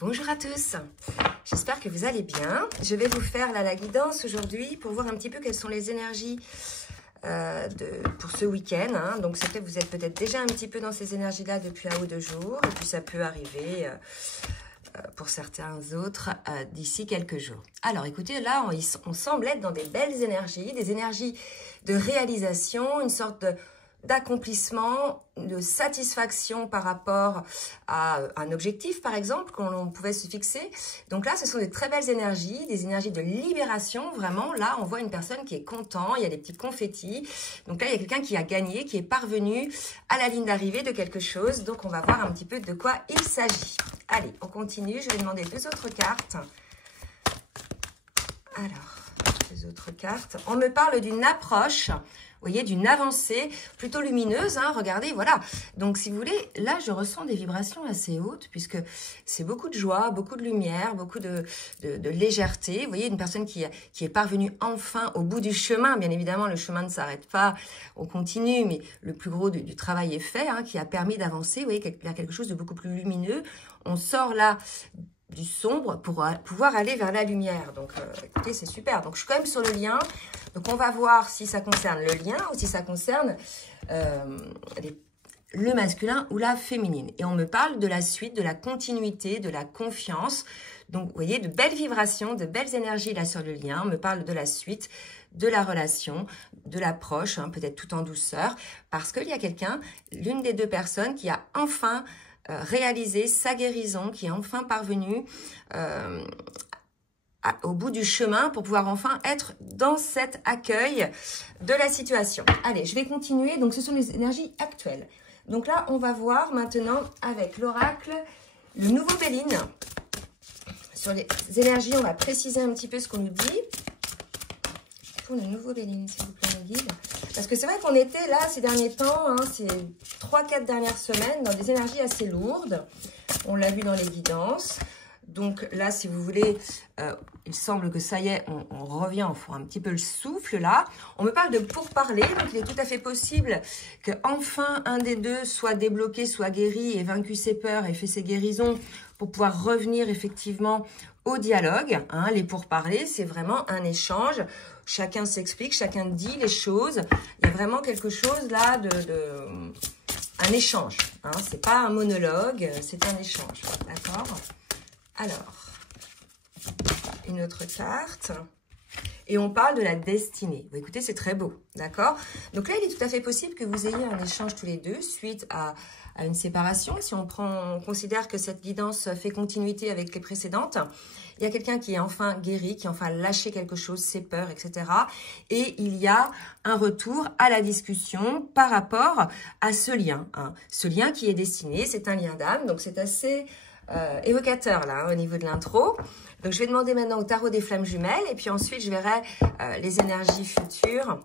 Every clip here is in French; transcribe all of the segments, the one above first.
Bonjour à tous, j'espère que vous allez bien. Je vais vous faire la guidance aujourd'hui pour voir un petit peu quelles sont les énergies pour ce week-end. Hein. Donc c'est que vous êtes peut-être déjà un petit peu dans ces énergies-là depuis 1 ou 2 jours. Et puis ça peut arriver pour certains autres d'ici quelques jours. Alors écoutez, là on semble être dans des belles énergies, des énergies de réalisation, une sorte d'accomplissement, de satisfaction par rapport à un objectif, par exemple, qu'on pouvait se fixer. Donc là, ce sont des très belles énergies, des énergies de libération. Vraiment, là, on voit une personne qui est content, il y a des petits confettis. Donc là, il y a quelqu'un qui a gagné, qui est parvenu à la ligne d'arrivée de quelque chose. Donc, on va voir un petit peu de quoi il s'agit. Allez, on continue. Je vais demander 2 autres cartes. Alors, 2 autres cartes. On me parle d'une approche, vous voyez, d'une avancée plutôt lumineuse, hein, regardez, voilà. Donc, si vous voulez, là, je ressens des vibrations assez hautes, puisque c'est beaucoup de joie, beaucoup de lumière, beaucoup de légèreté. Vous voyez, une personne qui est parvenue enfin au bout du chemin. Bien évidemment, le chemin ne s'arrête pas, on continue, mais le plus gros du travail est fait, hein, qui a permis d'avancer, vous voyez, vers quelque chose de beaucoup plus lumineux. On sort là du sombre pour pouvoir aller vers la lumière. Donc, écoutez, c'est super. Donc, je suis quand même sur le lien. Donc, on va voir si ça concerne le lien ou si ça concerne le masculin ou la féminine. Et on me parle de la suite, de la continuité, de la confiance. Donc, vous voyez, de belles vibrations, de belles énergies là sur le lien. On me parle de la suite, de la relation, de l'approche, hein, peut-être tout en douceur. Parce qu'il y a quelqu'un, l'une des 2 personnes qui a enfin réaliser sa guérison, qui est enfin parvenue au bout du chemin pour pouvoir enfin être dans cet accueil de la situation. Allez, je vais continuer. Donc, ce sont les énergies actuelles. Donc là, on va voir maintenant avec l'oracle le nouveau Béline. Sur les énergies, on va préciser un petit peu ce qu'on nous dit. Pour le nouveau Béline, s'il vous plaît, mes guides. Parce que c'est vrai qu'on était là ces derniers temps, hein, ces 3-4 dernières semaines, dans des énergies assez lourdes. On l'a vu dans les guidances. Donc là, si vous voulez, il semble que ça y est, on revient, on fait un petit peu le souffle là. On me parle de pourparler, donc il est tout à fait possible que enfin un des 2 soit débloqué, soit guéri et vaincu ses peurs et fait ses guérisons pour pouvoir revenir effectivement au dialogue. Hein. Les pourparlers, c'est vraiment un échange. Chacun s'explique, chacun dit les choses. Il y a vraiment quelque chose là un échange. Hein. C'est pas un monologue, c'est un échange. D'accord ? Alors, une autre carte. Et on parle de la destinée. Bon, écoutez, c'est très beau, d'accord? Donc là, il est tout à fait possible que vous ayez un échange tous les 2 suite à une séparation. Si on considère que cette guidance fait continuité avec les précédentes, il y a quelqu'un qui est enfin guéri, qui a enfin lâché quelque chose, ses peurs, etc. Et il y a un retour à la discussion par rapport à ce lien. Hein. Ce lien qui est destiné, c'est un lien d'âme, donc c'est assez évocateur là, hein, au niveau de l'intro. Donc, je vais demander maintenant au tarot des flammes jumelles et puis ensuite, je verrai les énergies futures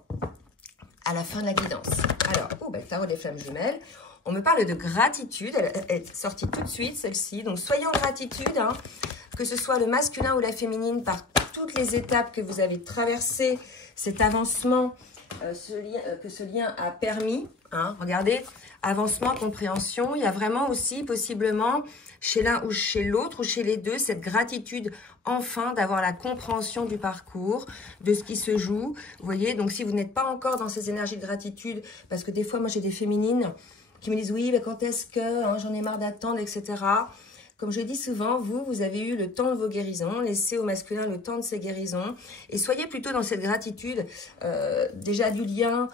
à la fin de la guidance. Alors, le tarot des flammes jumelles, on me parle de gratitude. Elle est sortie tout de suite, celle-ci. Donc, soyez en gratitude, hein, que ce soit le masculin ou la féminine, par toutes les étapes que vous avez traversées, cet avancement, que ce lien a permis. Hein, regardez, avancement, compréhension. Il y a vraiment aussi, possiblement, chez l'un ou chez l'autre, ou chez les 2, cette gratitude, enfin, d'avoir la compréhension du parcours, de ce qui se joue. Vous voyez, donc si vous n'êtes pas encore dans ces énergies de gratitude, parce que des fois, moi, j'ai des féminines qui me disent, oui, mais quand est-ce que, hein, j'en ai marre d'attendre, etc. Comme je dis souvent, vous avez eu le temps de vos guérisons, laissez au masculin le temps de ses guérisons, et soyez plutôt dans cette gratitude, déjà du lien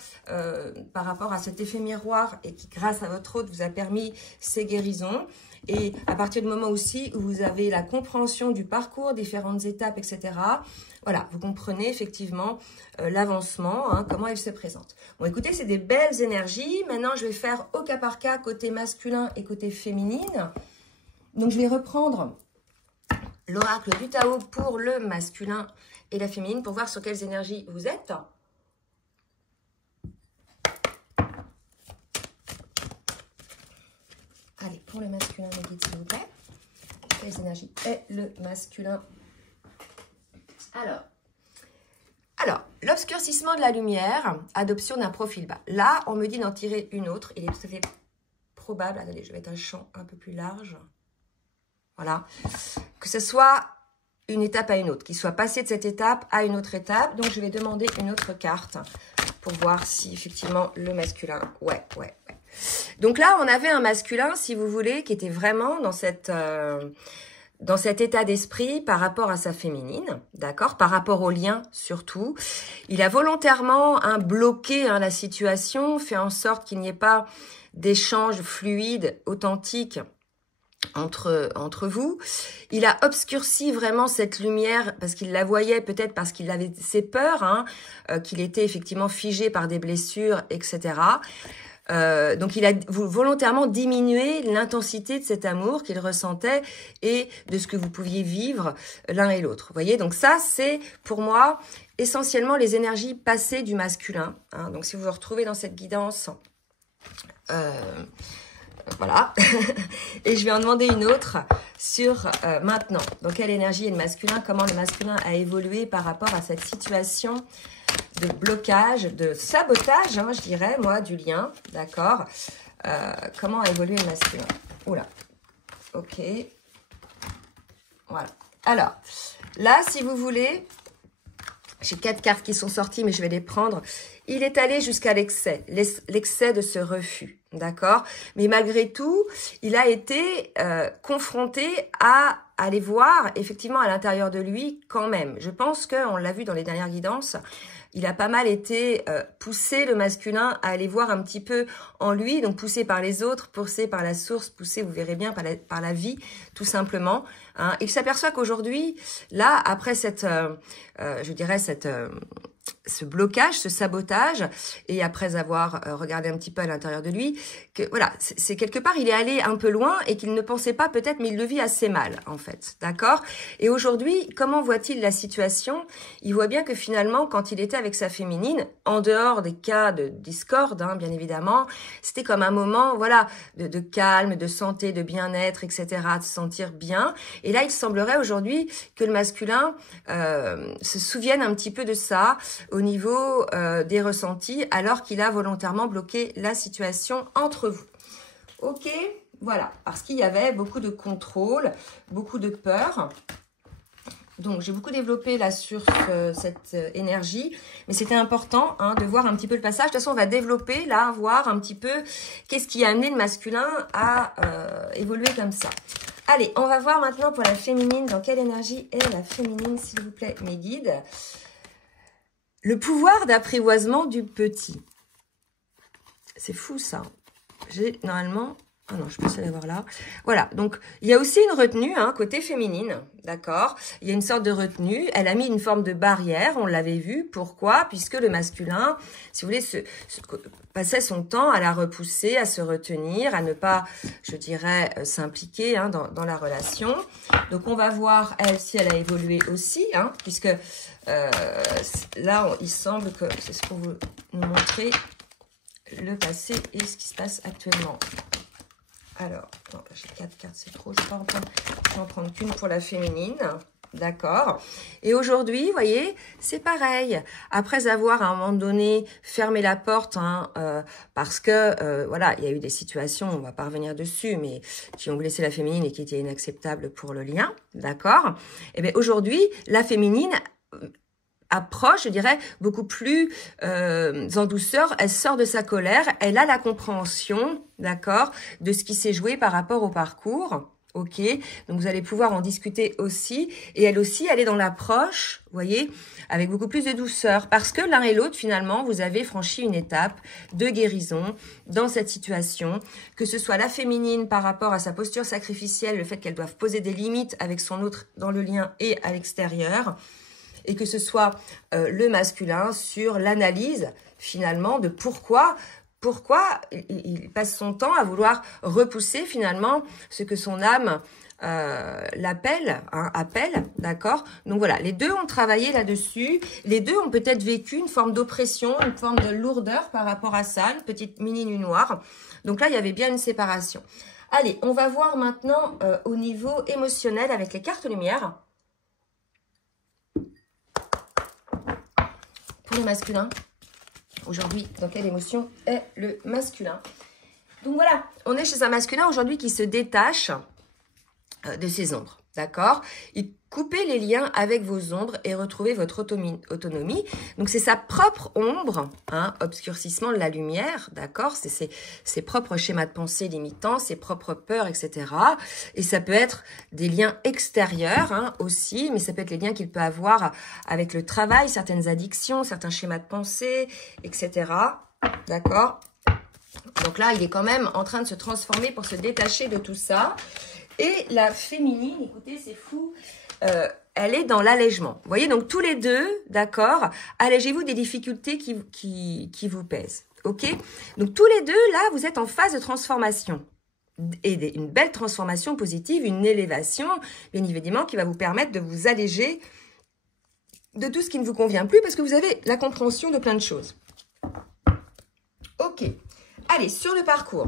par rapport à cet effet miroir, et qui, grâce à votre hôte, vous a permis ces guérisons. Et à partir du moment aussi où vous avez la compréhension du parcours, différentes étapes, etc., voilà, vous comprenez effectivement l'avancement, hein, comment il se présente. Bon, écoutez, c'est des belles énergies. Maintenant, je vais faire au cas par cas, côté masculin et côté féminine. Donc, je vais reprendre l'oracle du Tao pour le masculin et la féminine pour voir sur quelles énergies vous êtes. Allez, pour le masculin, mes guides, s'il vous plaît. Quelles énergies est le masculin? Alors, l'obscurcissement de la lumière, adoption d'un profil bas. Là, on me dit d'en tirer une autre. Il est tout à fait probable. Attendez, je vais mettre un champ un peu plus large. Voilà. Que ce soit une étape à une autre, qu'il soit passé de cette étape à une autre étape. Donc, je vais demander une autre carte pour voir si effectivement le masculin... Ouais. Donc là, on avait un masculin, si vous voulez, qui était vraiment dans cet état d'esprit par rapport à sa féminine, d'accord, par rapport au lien surtout. Il a volontairement bloqué la situation, fait en sorte qu'il n'y ait pas d'échange fluide, authentique entre vous. Il a obscurci vraiment cette lumière parce qu'il la voyait, peut-être parce qu'il avait ses peurs, qu'il était effectivement figé par des blessures, etc. Donc, il a volontairement diminué l'intensité de cet amour qu'il ressentait et de ce que vous pouviez vivre l'un et l'autre. Vous voyez, donc ça, c'est pour moi essentiellement les énergies passées du masculin. Donc, si vous vous retrouvez dans cette guidance, voilà. Et je vais en demander une autre sur maintenant. Donc, quelle énergie est le masculin? Comment le masculin a évolué par rapport à cette situation de blocage, de sabotage, je dirais, moi, du lien, d'accord. Comment a évolué le masculin? Oula, ok. Voilà. Alors, là, si vous voulez, j'ai 4 cartes qui sont sorties, mais je vais les prendre. Il est allé jusqu'à l'excès de ce refus, d'accord. Mais malgré tout, il a été confronté à aller voir, effectivement, à l'intérieur de lui, quand même. Je pense qu'on l'a vu dans les dernières guidances, il a pas mal été poussé, le masculin, à aller voir un petit peu en lui, donc poussé par les autres, poussé par la source, poussé, vous verrez bien, par la vie, tout simplement. Il s'aperçoit qu'aujourd'hui, là, après cette, je dirais, ce blocage, ce sabotage, et après avoir regardé un petit peu à l'intérieur de lui, que voilà, c'est quelque part, il est allé un peu loin et qu'il ne pensait pas peut-être, mais il le vit assez mal, en fait, d'accord? Et aujourd'hui, comment voit-il la situation? Il voit bien que finalement, quand il était avec sa féminine, en dehors des cas de discorde, bien évidemment, c'était comme un moment, voilà, de calme, de santé, de bien-être, etc., de se sentir bien. Et là, il semblerait aujourd'hui que le masculin se souvienne un petit peu de ça, au niveau des ressentis, alors qu'il a volontairement bloqué la situation entre vous. Ok, voilà, parce qu'il y avait beaucoup de contrôle, beaucoup de peur. Donc, j'ai beaucoup développé là sur cette énergie, mais c'était important de voir un petit peu le passage. De toute façon, on va développer là, voir un petit peu qu'est-ce qui a amené le masculin à évoluer comme ça. Allez, on va voir maintenant pour la féminine, dans quelle énergie est la féminine, s'il vous plaît, mes guides. Le pouvoir d'apprivoisement du petit. C'est fou, ça. J'ai normalement... Ah non, je pense l'avoir là. Voilà, donc il y a aussi une retenue, côté féminine, d'accord? Il y a une sorte de retenue. Elle a mis une forme de barrière, on l'avait vu. Pourquoi? Puisque le masculin, si vous voulez, passait son temps à la repousser, à se retenir, à ne pas, je dirais, s'impliquer dans la relation. Donc on va voir, elle, si elle a évolué aussi, puisque là, il semble que c'est ce qu'on veut nous montrer, le passé et ce qui se passe actuellement. Alors, j'ai 4 cartes, c'est trop. Je vais en prendre qu'une pour la féminine. D'accord. Et aujourd'hui, vous voyez, c'est pareil. Après avoir, à un moment donné, fermé la porte, parce que, voilà, il y a eu des situations, on va pas revenir dessus, mais qui ont blessé la féminine et qui étaient inacceptables pour le lien. D'accord. Et bien, aujourd'hui, la féminine approche, je dirais, beaucoup plus en douceur. Elle sort de sa colère, elle a la compréhension, d'accord, de ce qui s'est joué par rapport au parcours. Ok, donc vous allez pouvoir en discuter aussi. Et elle aussi, elle est dans l'approche, vous voyez, avec beaucoup plus de douceur. Parce que l'un et l'autre, finalement, vous avez franchi une étape de guérison dans cette situation. Que ce soit la féminine par rapport à sa posture sacrificielle, le fait qu'elle doive poser des limites avec son autre dans le lien et à l'extérieur. Et que ce soit le masculin sur l'analyse, finalement, de pourquoi il passe son temps à vouloir repousser, finalement, ce que son âme l'appelle, appelle, d'accord? Donc voilà, les deux ont travaillé là-dessus. Les deux ont peut-être vécu une forme d'oppression, une forme de lourdeur par rapport à ça, une petite mini nuit noire. Donc là, il y avait bien une séparation. Allez, on va voir maintenant au niveau émotionnel avec les cartes lumière. Pour le masculin, aujourd'hui, dans quelle émotion est le masculin? Donc voilà, on est chez un masculin aujourd'hui qui se détache de ces ombres, d'accord? Coupez les liens avec vos ombres et retrouvez votre autonomie. Donc, c'est sa propre ombre, hein, obscurcissement de la lumière, d'accord? C'est ses propres schémas de pensée limitants, ses propres peurs, etc. Et ça peut être des liens extérieurs hein, aussi, mais ça peut être les liens qu'il peut avoir avec le travail, certaines addictions, certains schémas de pensée, etc. D'accord? Donc là, il est quand même en train de se transformer pour se détacher de tout ça. Et la féminine, écoutez, c'est fou, elle est dans l'allègement. Vous voyez, donc tous les deux, d'accord, allégez-vous des difficultés qui vous pèsent, ok? Donc tous les deux, là, vous êtes en phase de transformation. Et une belle transformation positive, une élévation, bien évidemment, qui va vous permettre de vous alléger de tout ce qui ne vous convient plus, parce que vous avez la compréhension de plein de choses. Ok. Allez, sur le parcours.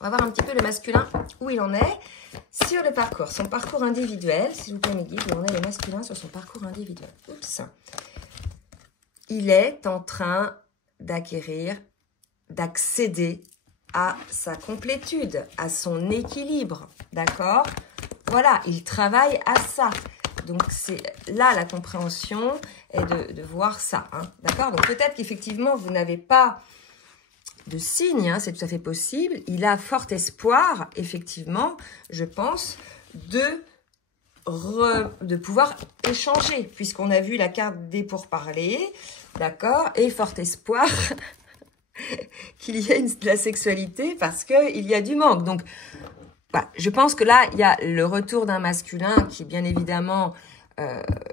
On va voir un petit peu le masculin, où il en est. Sur le parcours, son parcours individuel, s'il vous plaît mes guides, où en est le masculin sur son parcours individuel. Oups. Il est en train d'acquérir, d'accéder à sa complétude, à son équilibre, d'accord? Voilà, il travaille à ça. Donc, c'est là la compréhension est de voir ça, hein, d'accord? Donc, peut-être qu'effectivement, vous n'avez pas de signe, hein, c'est tout à fait possible. Il a fort espoir, effectivement, je pense, de pouvoir échanger, puisqu'on a vu la carte des pourparlers, d'accord, et fort espoir qu'il y ait de la sexualité parce qu'il y a du manque. Donc, bah, je pense que là, il y a le retour d'un masculin qui, bien évidemment,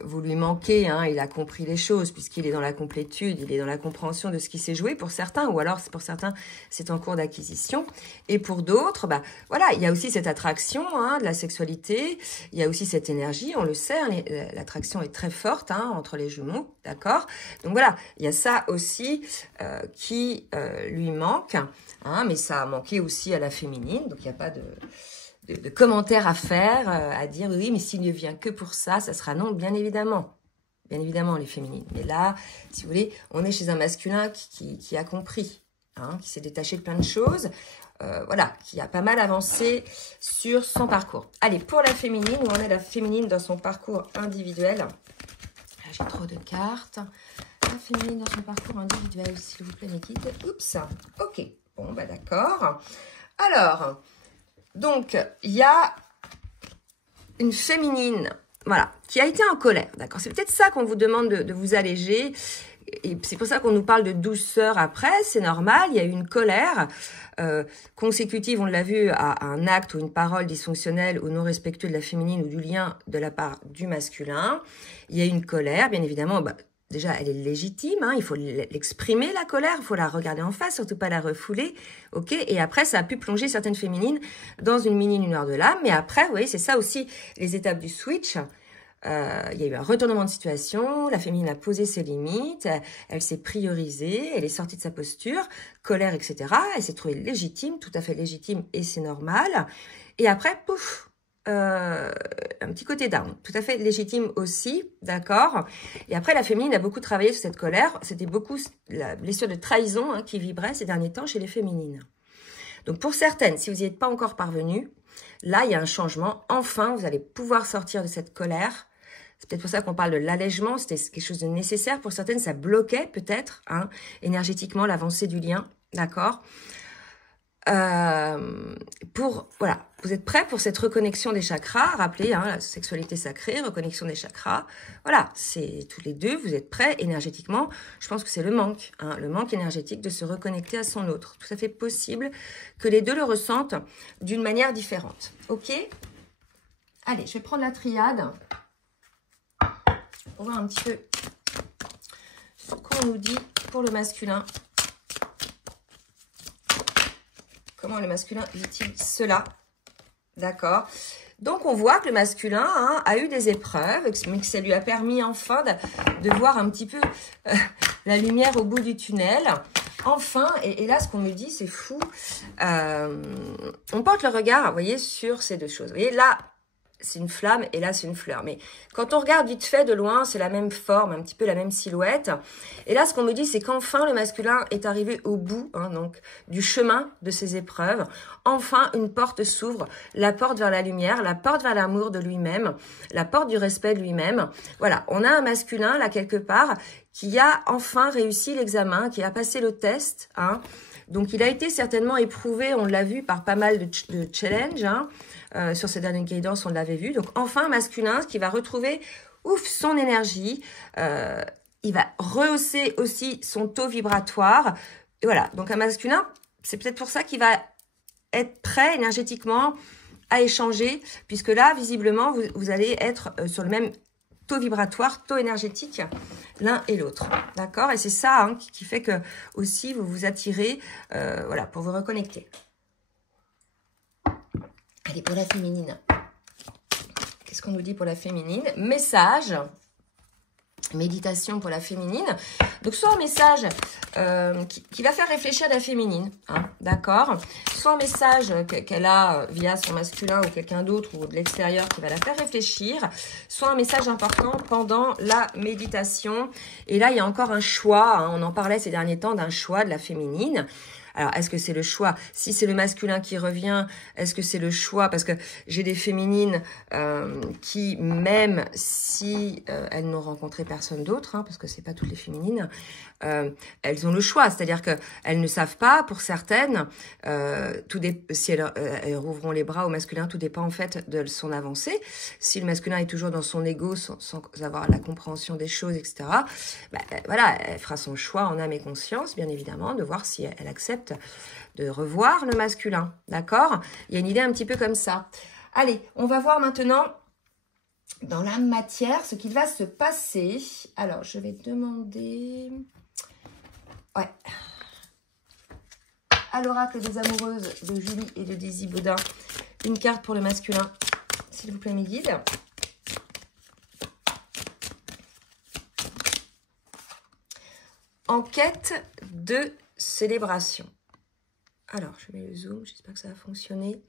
vous lui manquez, hein, il a compris les choses puisqu'il est dans la complétude, il est dans la compréhension de ce qui s'est joué pour certains, ou alors pour certains, c'est en cours d'acquisition. Et pour d'autres, bah, voilà, il y a aussi cette attraction hein, de la sexualité, il y a aussi cette énergie, on le sait, hein, l'attraction est très forte hein, entre les jumeaux, d'accord? Donc voilà, il y a ça aussi qui lui manque, hein, mais ça a manqué aussi à la féminine, donc il n'y a pas de commentaires à faire, à dire oui, mais s'il ne vient que pour ça, ça sera non, bien évidemment, les féminines. Mais là, si vous voulez, on est chez un masculin qui a compris, hein, qui s'est détaché de plein de choses, voilà, qui a pas mal avancé sur son parcours. Allez, pour la féminine, où en est la féminine dans son parcours individuel? Là, j'ai trop de cartes. La féminine dans son parcours individuel, s'il vous plaît, mes guides. Oups, ok, bon, bah d'accord. Alors... Donc, il y a une féminine, voilà, qui a été en colère, d'accord? C'est peut-être ça qu'on vous demande de vous alléger. Et c'est pour ça qu'on nous parle de douceur après, c'est normal. Il y a eu une colère consécutive, on l'a vu, à un acte ou une parole dysfonctionnelle ou non respectueux de la féminine ou du lien de la part du masculin. Il y a eu une colère, bien évidemment, bah, déjà, elle est légitime, hein, il faut l'exprimer, la colère, il faut la regarder en face, surtout pas la refouler, ok? Et après, ça a pu plonger certaines féminines dans une mini lumière de l'âme, mais après, vous voyez, c'est ça aussi, les étapes du switch. Il y a eu un retournement de situation, la féminine a posé ses limites, elle s'est priorisée, elle est sortie de sa posture, colère, etc. Elle s'est trouvée légitime, tout à fait légitime, et c'est normal. Et après, pouf, un petit côté down, tout à fait légitime aussi, d'accord? Et après, la féminine a beaucoup travaillé sur cette colère. C'était beaucoup la blessure de trahison hein, qui vibrait ces derniers temps chez les féminines. Donc, pour certaines, si vous n'y êtes pas encore parvenu, là, il y a un changement. Enfin, vous allez pouvoir sortir de cette colère. C'est peut-être pour ça qu'on parle de l'allègement. C'était quelque chose de nécessaire. Pour certaines, ça bloquait peut-être hein, énergétiquement l'avancée du lien, d'accord? Voilà, vous êtes prêts pour cette reconnexion des chakras, rappelez, hein, la sexualité sacrée, reconnexion des chakras, voilà, c'est tous les deux, vous êtes prêts énergétiquement, je pense que c'est le manque énergétique de se reconnecter à son autre, tout à fait possible que les deux le ressentent d'une manière différente, ok? Allez, je vais prendre la triade, pour voir un petit peu ce qu'on nous dit pour le masculin. Comment le masculin vit-il cela? D'accord. Donc, on voit que le masculin hein, a eu des épreuves, mais que ça lui a permis enfin de voir un petit peu la lumière au bout du tunnel. Enfin, et là, ce qu'on me dit, c'est fou. On porte le regard, vous voyez, sur ces deux choses. Vous voyez, là, c'est une flamme et là, c'est une fleur. Mais quand on regarde vite fait de loin, c'est la même forme, un petit peu la même silhouette. Et là, ce qu'on me dit, c'est qu'enfin, le masculin est arrivé au bout donc du chemin de ses épreuves. Enfin, une porte s'ouvre, la porte vers la lumière, la porte vers l'amour de lui-même, la porte du respect de lui-même. Voilà, on a un masculin, là, quelque part, qui a enfin réussi l'examen, qui a passé le test, Donc, il a été certainement éprouvé, on l'a vu, par pas mal de challenges. Sur ces dernières guidances, on l'avait vu. Donc, enfin, masculin qui va retrouver son énergie. Il va rehausser aussi son taux vibratoire. Et voilà, donc un masculin, c'est peut-être pour ça qu'il va être prêt énergétiquement à échanger. Puisque là, visiblement, vous allez être sur le même taux vibratoire, taux énergétique, l'un et l'autre, d'accord? Et c'est ça qui fait que aussi vous vous attirez, voilà, pour vous reconnecter. Allez, pour la féminine. Qu'est-ce qu'on nous dit pour la féminine? Message, méditation pour la féminine. Donc, soit un message qui va faire réfléchir la féminine, d'accord? Soit un message qu'elle a via son masculin ou quelqu'un d'autre ou de l'extérieur qui va la faire réfléchir, soit un message important pendant la méditation. Et là, il y a encore un choix, on en parlait ces derniers temps d'un choix de la féminine. Alors, est-ce que c'est le choix? Si c'est le masculin qui revient, est-ce que c'est le choix? Parce que j'ai des féminines qui, même si elles n'ont rencontré personne d'autre, parce que c'est pas toutes les féminines, elles ont le choix. C'est-à-dire que elles ne savent pas, pour certaines, si elles rouvront les bras au masculin, tout dépend en fait de son avancée. Si le masculin est toujours dans son ego, sans avoir la compréhension des choses, etc., voilà, elle fera son choix en âme et conscience, bien évidemment, de voir si elle accepte de revoir le masculin, d'accord? Il y a une idée un petit peu comme ça. Allez, on va voir maintenant dans la matière ce qu'il va se passer. Alors, je vais demander... Ouais. À l'oracle des amoureuses de Julie et de Daisy Baudin, une carte pour le masculin, s'il vous plaît, mes guides. En quête de célébration. Alors, je mets le zoom, j'espère que ça va fonctionner.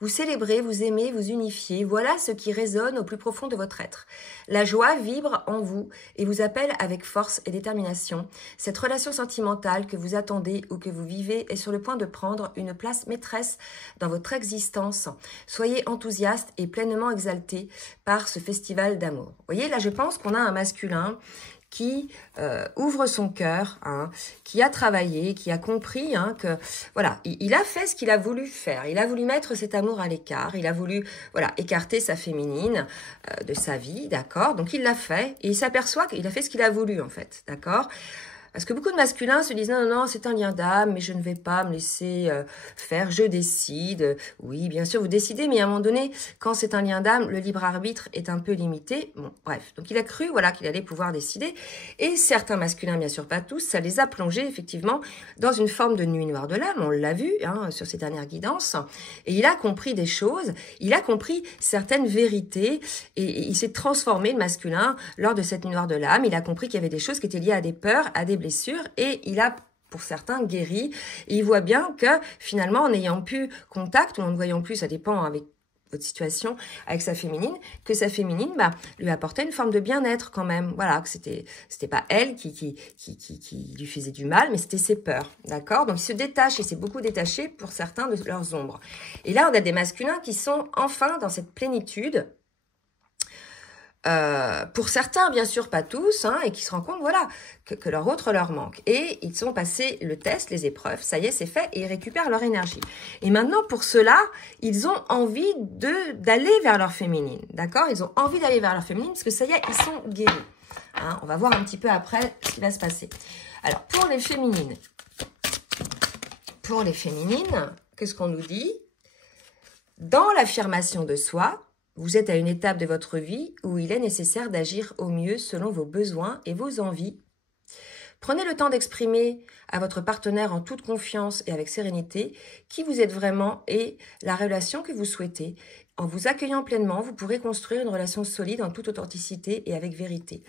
Vous célébrez, vous aimez, vous unifiez. Voilà ce qui résonne au plus profond de votre être. La joie vibre en vous et vous appelle avec force et détermination. Cette relation sentimentale que vous attendez ou que vous vivez est sur le point de prendre une place maîtresse dans votre existence. Soyez enthousiaste et pleinement exalté par ce festival d'amour. Vous voyez, là, je pense qu'on a un masculin qui ouvre son cœur, qui a travaillé, qui a compris que voilà, il a fait ce qu'il a voulu faire. Il a voulu mettre cet amour à l'écart. Il a voulu voilà écarter sa féminine de sa vie, d'accord. Donc il l'a fait et il s'aperçoit qu'il a fait ce qu'il a voulu en fait, d'accord. Parce que beaucoup de masculins se disent non, c'est un lien d'âme, mais je ne vais pas me laisser faire, je décide. Oui, bien sûr, vous décidez, mais à un moment donné, quand c'est un lien d'âme, le libre arbitre est un peu limité. Bon, bref, donc il a cru voilà, qu'il allait pouvoir décider. Et certains masculins, bien sûr pas tous, ça les a plongés effectivement dans une forme de nuit noire de l'âme. On l'a vu sur ces dernières guidances. Et il a compris des choses, il a compris certaines vérités et il s'est transformé, le masculin, lors de cette nuit noire de l'âme. Il a compris qu'il y avait des choses qui étaient liées à des peurs, à des blessures et il a pour certains guéri et il voit bien que finalement en n'ayant plus contact ou en ne voyant plus, ça dépend avec votre situation avec sa féminine, que sa féminine lui apportait une forme de bien-être quand même, voilà, que c'était pas elle qui lui faisait du mal, mais c'était ses peurs, d'accord. Donc il se détache et c'est beaucoup détaché pour certains de leurs ombres. Et là on a des masculins qui sont enfin dans cette plénitude. Pour certains, bien sûr, pas tous, et qui se rendent compte, voilà, que leur autre leur manque. Et ils ont passé le test, les épreuves, ça y est, c'est fait, et ils récupèrent leur énergie. Et maintenant, pour cela, ils ont envie d'aller vers leur féminine, d'accord? Ils ont envie d'aller vers leur féminine, parce que ça y est, ils sont guéris. On va voir un petit peu après ce qui va se passer. Alors, pour les féminines, qu'est-ce qu'on nous dit? Dans l'affirmation de soi, vous êtes à une étape de votre vie où il est nécessaire d'agir au mieux selon vos besoins et vos envies. Prenez le temps d'exprimer à votre partenaire en toute confiance et avec sérénité qui vous êtes vraiment et la relation que vous souhaitez. En vous accueillant pleinement, vous pourrez construire une relation solide en toute authenticité et avec vérité.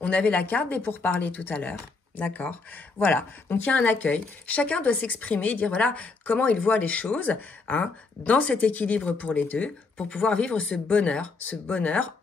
On avait la carte des pourparlers tout à l'heure. D'accord? Voilà. Donc, il y a un accueil. Chacun doit s'exprimer et dire, voilà, comment il voit les choses, hein, dans cet équilibre pour les deux, pour pouvoir vivre ce bonheur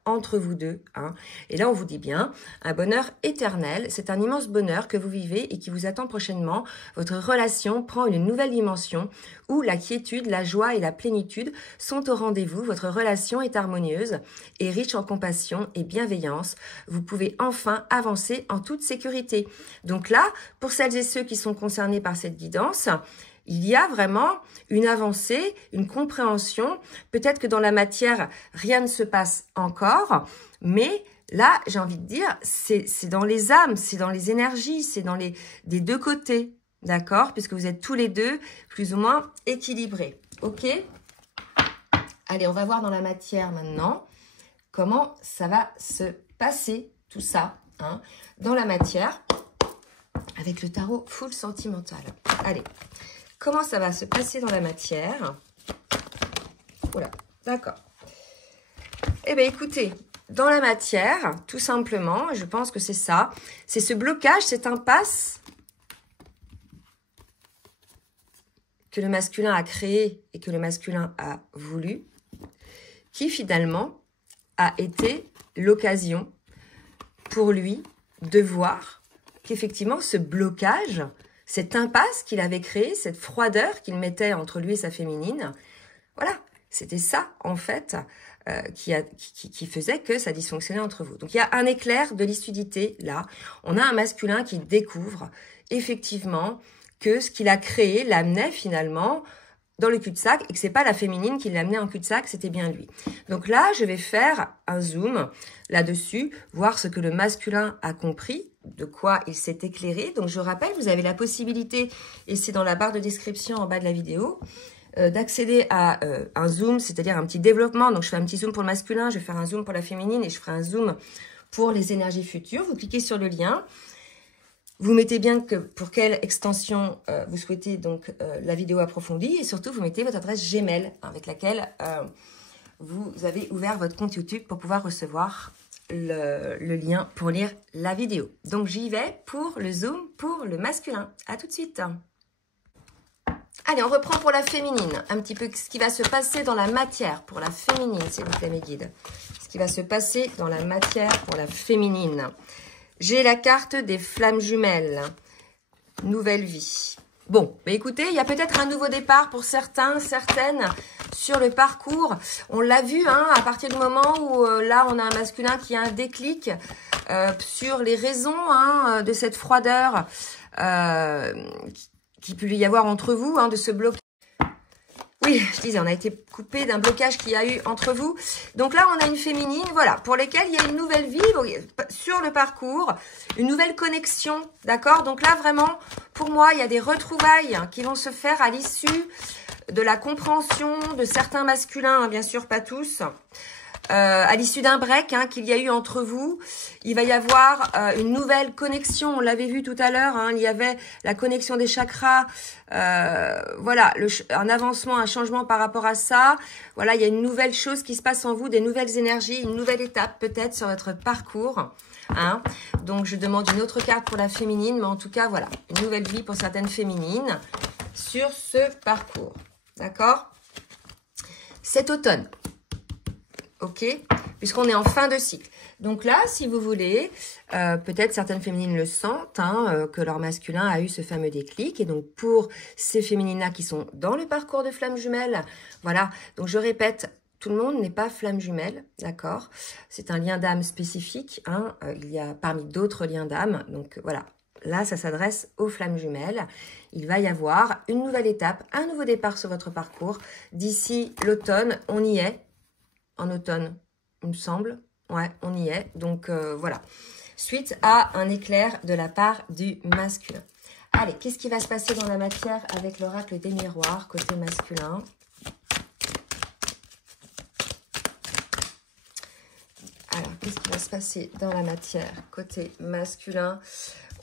entre vous deux, hein. Et là, on vous dit bien, un bonheur éternel, c'est un immense bonheur que vous vivez et qui vous attend prochainement. Votre relation prend une nouvelle dimension où la quiétude, la joie et la plénitude sont au rendez-vous. Votre relation est harmonieuse et riche en compassion et bienveillance. Vous pouvez enfin avancer en toute sécurité. Donc là, pour celles et ceux qui sont concernés par cette guidance, il y a vraiment une avancée, une compréhension. Peut-être que dans la matière, rien ne se passe encore, mais là, j'ai envie de dire, c'est dans les âmes, c'est dans les énergies, c'est dans des deux côtés, d'accord? Puisque vous êtes tous les deux plus ou moins équilibrés, ok? Allez, on va voir dans la matière maintenant comment ça va se passer, tout ça, hein, dans la matière, avec le tarot full sentimental. Allez. Comment ça va se passer dans la matière? Voilà, d'accord. Eh bien, écoutez, dans la matière, tout simplement, je pense que c'est ça. C'est ce blocage, cette impasse que le masculin a créé et que le masculin a voulu, qui finalement a été l'occasion pour lui de voir qu'effectivement, ce blocage, cette impasse qu'il avait créée, cette froideur qu'il mettait entre lui et sa féminine, voilà, c'était ça, en fait, qui faisait que ça dysfonctionnait entre vous. Donc, il y a un éclair de lucidité, là. On a un masculin qui découvre, effectivement, que ce qu'il a créé l'amenait finalement dans le cul-de-sac et que c'est pas la féminine qui l'amenait en cul-de-sac, c'était bien lui. Donc là, je vais faire un zoom là-dessus, voir ce que le masculin a compris, de quoi il s'est éclairé. Donc je rappelle, vous avez la possibilité, et c'est dans la barre de description en bas de la vidéo, d'accéder à un zoom, c'est-à-dire un petit développement. Donc je fais un petit zoom pour le masculin, je vais faire un zoom pour la féminine et je ferai un zoom pour les énergies futures. Vous cliquez sur le lien. Vous mettez bien que pour quelle extension vous souhaitez donc la vidéo approfondie et surtout vous mettez votre adresse Gmail avec laquelle vous avez ouvert votre compte YouTube pour pouvoir recevoir le lien pour lire la vidéo. Donc j'y vais pour le zoom pour le masculin. À tout de suite. Allez, on reprend pour la féminine. Un petit peu ce qui va se passer dans la matière pour la féminine, s'il vous plaît mes guides. Ce qui va se passer dans la matière pour la féminine. J'ai la carte des flammes jumelles. Nouvelle vie. Bon, mais écoutez, il y a peut-être un nouveau départ pour certains, certaines sur le parcours. On l'a vu, hein, à partir du moment où là, on a un masculin qui a un déclic sur les raisons hein, de cette froideur qui peut y avoir entre vous, hein, de ce blocage. Oui, je disais, on a été coupé d'un blocage qu'il y a eu entre vous. Donc là, on a une féminine, voilà, pour lesquelles il y a une nouvelle vie sur le parcours, une nouvelle connexion, d'accord? Donc là, vraiment, pour moi, il y a des retrouvailles qui vont se faire à l'issue de la compréhension de certains masculins, hein, bien sûr, pas tous. À l'issue d'un break hein, qu'il y a eu entre vous, il va y avoir une nouvelle connexion. On l'avait vu tout à l'heure, hein, il y avait la connexion des chakras. Voilà, un avancement, un changement par rapport à ça. Voilà, il y a une nouvelle chose qui se passe en vous, des nouvelles énergies, une nouvelle étape peut-être sur votre parcours. Hein. Donc, je demande une autre carte pour la féminine, mais en tout cas, voilà, une nouvelle vie pour certaines féminines sur ce parcours. D'accord? Cet automne. Ok, puisqu'on est en fin de cycle. Donc là, si vous voulez, peut-être certaines féminines le sentent, hein, que leur masculin a eu ce fameux déclic. Et donc, pour ces féminines-là qui sont dans le parcours de flamme jumelle, voilà. Donc, je répète, tout le monde n'est pas flamme jumelle, d'accord? C'est un lien d'âme spécifique. Hein, il y a parmi d'autres liens d'âme. Donc, voilà. Là, ça s'adresse aux flammes jumelles. Il va y avoir une nouvelle étape, un nouveau départ sur votre parcours. D'ici l'automne, on y est. En automne, il me semble. Ouais, on y est. Donc, voilà. Suite à un éclair de la part du masculin. Allez, qu'est-ce qui va se passer dans la matière avec l'oracle des miroirs, côté masculin? Alors, qu'est-ce qui va se passer dans la matière, côté masculin?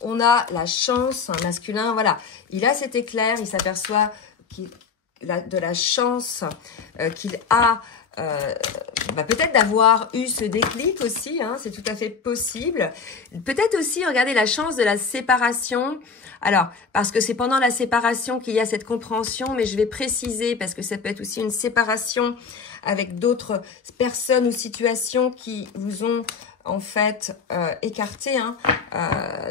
On a la chance, un masculin, voilà. Il a cet éclair, il s'aperçoit de la chance qu'il a peut-être d'avoir eu ce déclic aussi, hein, c'est tout à fait possible. Peut-être aussi, regardez, la chance de la séparation. Alors, parce que c'est pendant la séparation qu'il y a cette compréhension, mais je vais préciser, parce que ça peut être aussi une séparation avec d'autres personnes ou situations qui vous ont en fait écarté hein,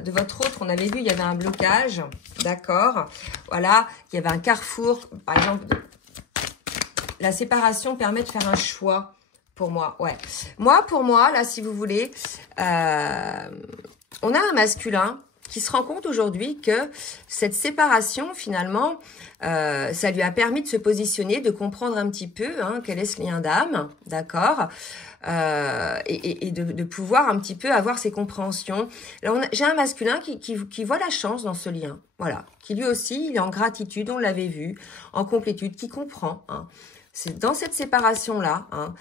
de votre autre. On avait vu, il y avait un blocage, d'accord. Voilà, il y avait un carrefour, par exemple. La séparation permet de faire un choix pour moi, ouais. Pour moi, là, si vous voulez, on a un masculin qui se rend compte aujourd'hui que cette séparation, finalement, ça lui a permis de se positionner, de comprendre un petit peu hein, quel est ce lien d'âme, d'accord, et de pouvoir un petit peu avoir ces compréhensions. J'ai un masculin qui voit la chance dans ce lien, voilà, qui lui aussi, il est en gratitude, on l'avait vu, en complétude, qui comprend, hein. C'est dans cette séparation-là hein,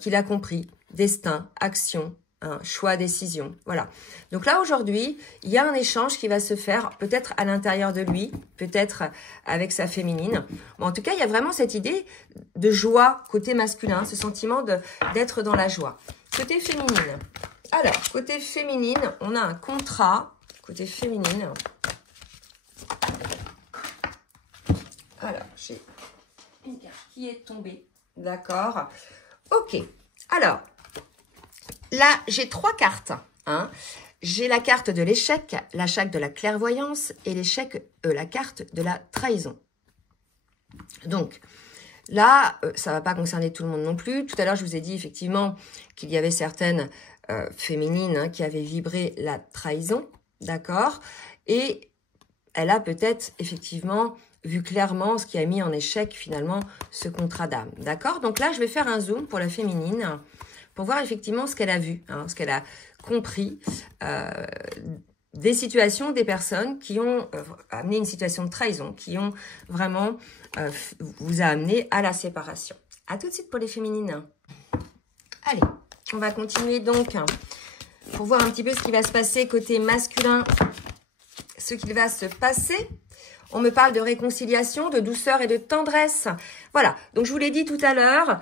qu'il a compris destin, action, hein, choix, décision. Voilà. Donc là, aujourd'hui, il y a un échange qui va se faire peut-être à l'intérieur de lui, peut-être avec sa féminine. Bon, en tout cas, il y a vraiment cette idée de joie côté masculin, ce sentiment d'être dans la joie. Côté féminine. Alors, côté féminine, on a un contrat. Côté féminine. Alors, j'ai une carte qui est tombée. D'accord. Ok. Alors, là, j'ai 3 cartes. Hein. J'ai la carte de l'échec, la carte de la clairvoyance et la carte de la trahison. Donc, là, ça ne va pas concerner tout le monde non plus. Tout à l'heure, je vous ai dit effectivement qu'il y avait certaines féminines hein, qui avaient vibré la trahison. D'accord. Et elle a peut-être effectivement vu clairement ce qui a mis en échec finalement ce contrat d'âme. D'accord. Donc là, je vais faire un zoom pour la féminine pour voir effectivement ce qu'elle a vu, hein, ce qu'elle a compris des situations, des personnes qui ont amené une situation de trahison, qui ont vraiment vous a amené à la séparation. À tout de suite pour les féminines. Allez, on va continuer donc pour voir un petit peu ce qui va se passer côté masculin, ce qu'il va se passer. On me parle de réconciliation, de douceur et de tendresse. Voilà, donc je vous l'ai dit tout à l'heure,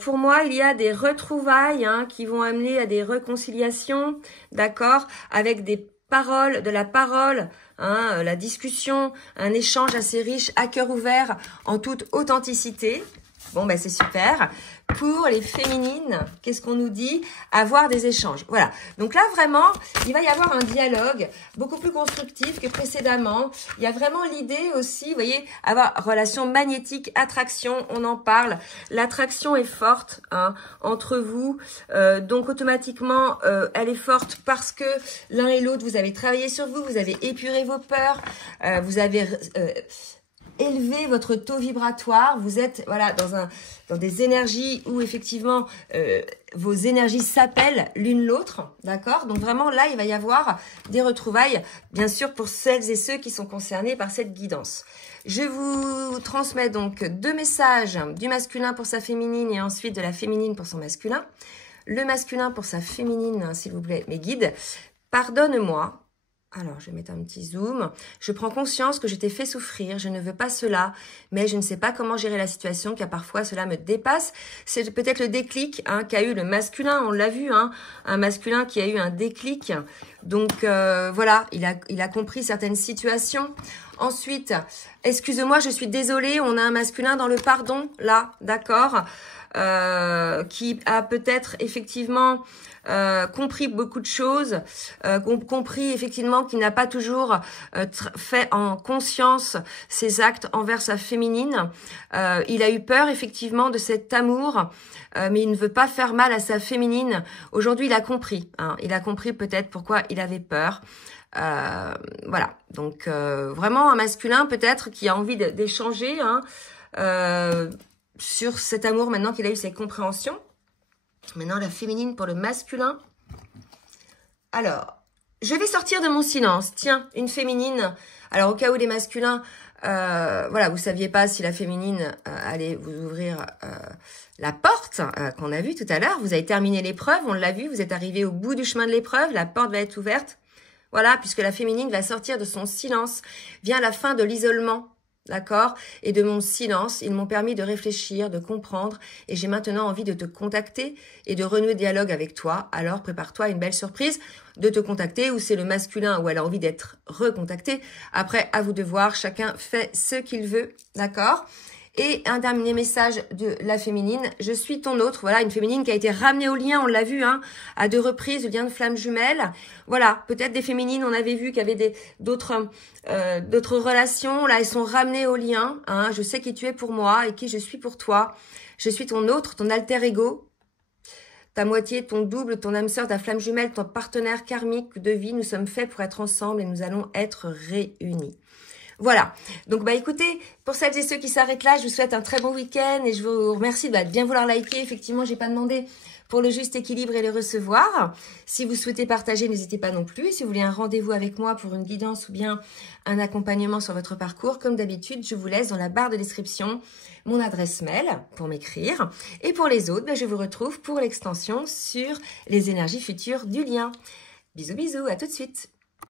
pour moi, il y a des retrouvailles hein, qui vont amener à des réconciliations, d'accord, avec des paroles, de la parole, hein, la discussion, un échange assez riche, à cœur ouvert, en toute authenticité. Bon, ben c'est super. Pour les féminines, qu'est-ce qu'on nous dit? Avoir des échanges. Voilà. Donc là, vraiment, il va y avoir un dialogue beaucoup plus constructif que précédemment. Il y a vraiment l'idée aussi, vous voyez, avoir relation magnétique, attraction, on en parle. L'attraction est forte hein, entre vous. Donc, automatiquement, elle est forte parce que l'un et l'autre, vous avez travaillé sur vous, vous avez épuré vos peurs, vous avez... élever votre taux vibratoire, vous êtes voilà dans des énergies où effectivement vos énergies s'appellent l'une l'autre, d'accord? Donc vraiment là, il va y avoir des retrouvailles, bien sûr pour celles et ceux qui sont concernés par cette guidance. Je vous transmets donc 2 messages, du masculin pour sa féminine et ensuite de la féminine pour son masculin. Le masculin pour sa féminine, s'il vous plaît, mes guides. Pardonne-moi. Alors, je vais mettre un petit zoom. Je prends conscience que je t'ai fait souffrir. Je ne veux pas cela, mais je ne sais pas comment gérer la situation, car parfois cela me dépasse. C'est peut-être le déclic hein, qu'a eu le masculin. On l'a vu, hein, un masculin qui a eu un déclic. Donc, voilà, il a compris certaines situations. Ensuite, excuse-moi, je suis désolée. On a un masculin dans le pardon, là, d'accord, qui a peut-être effectivement... compris beaucoup de choses, compris effectivement qu'il n'a pas toujours fait en conscience ses actes envers sa féminine. Il a eu peur effectivement de cet amour, mais il ne veut pas faire mal à sa féminine. Aujourd'hui, il a compris. Hein, il a compris peut-être pourquoi il avait peur. Voilà, donc vraiment un masculin peut-être qui a envie d'échanger hein, sur cet amour maintenant qu'il a eu ses compréhensions. Maintenant, la féminine pour le masculin. Alors, je vais sortir de mon silence. Tiens, une féminine. Alors, au cas où les masculins, voilà, vous saviez pas si la féminine allait vous ouvrir la porte qu'on a vue tout à l'heure. Vous avez terminé l'épreuve, on l'a vu. Vous êtes arrivé au bout du chemin de l'épreuve. La porte va être ouverte. Voilà, puisque la féminine va sortir de son silence. Vient la fin de l'isolement. d'accord, et de mon silence. Ils m'ont permis de réfléchir, de comprendre, et j'ai maintenant envie de te contacter et de renouer dialogue avec toi. Alors prépare-toi à une belle surprise de te contacter, ou c'est le masculin où elle a envie d'être recontactée. Après, à vous de voir, chacun fait ce qu'il veut, d'accord. Et un dernier message de la féminine, je suis ton autre. Voilà, une féminine qui a été ramenée au lien, on l'a vu, hein, à 2 reprises, le lien de flamme jumelle. Voilà, peut-être des féminines, on avait vu qu'il y avait d'autres relations. Là, elles sont ramenées au lien. Hein. Je sais qui tu es pour moi et qui je suis pour toi. Je suis ton autre, ton alter ego, ta moitié, ton double, ton âme sœur, ta flamme jumelle, ton partenaire karmique de vie. Nous sommes faits pour être ensemble et nous allons être réunis. Voilà, donc écoutez, pour celles et ceux qui s'arrêtent là, je vous souhaite un très bon week-end et je vous remercie de bien vouloir liker. Effectivement, j'ai pas demandé pour le juste équilibre et le recevoir. Si vous souhaitez partager, n'hésitez pas non plus. Si vous voulez un rendez-vous avec moi pour une guidance ou bien un accompagnement sur votre parcours, comme d'habitude, je vous laisse dans la barre de description mon adresse mail pour m'écrire. Et pour les autres, je vous retrouve pour l'extension sur les énergies futures du lien. Bisous, bisous, à tout de suite.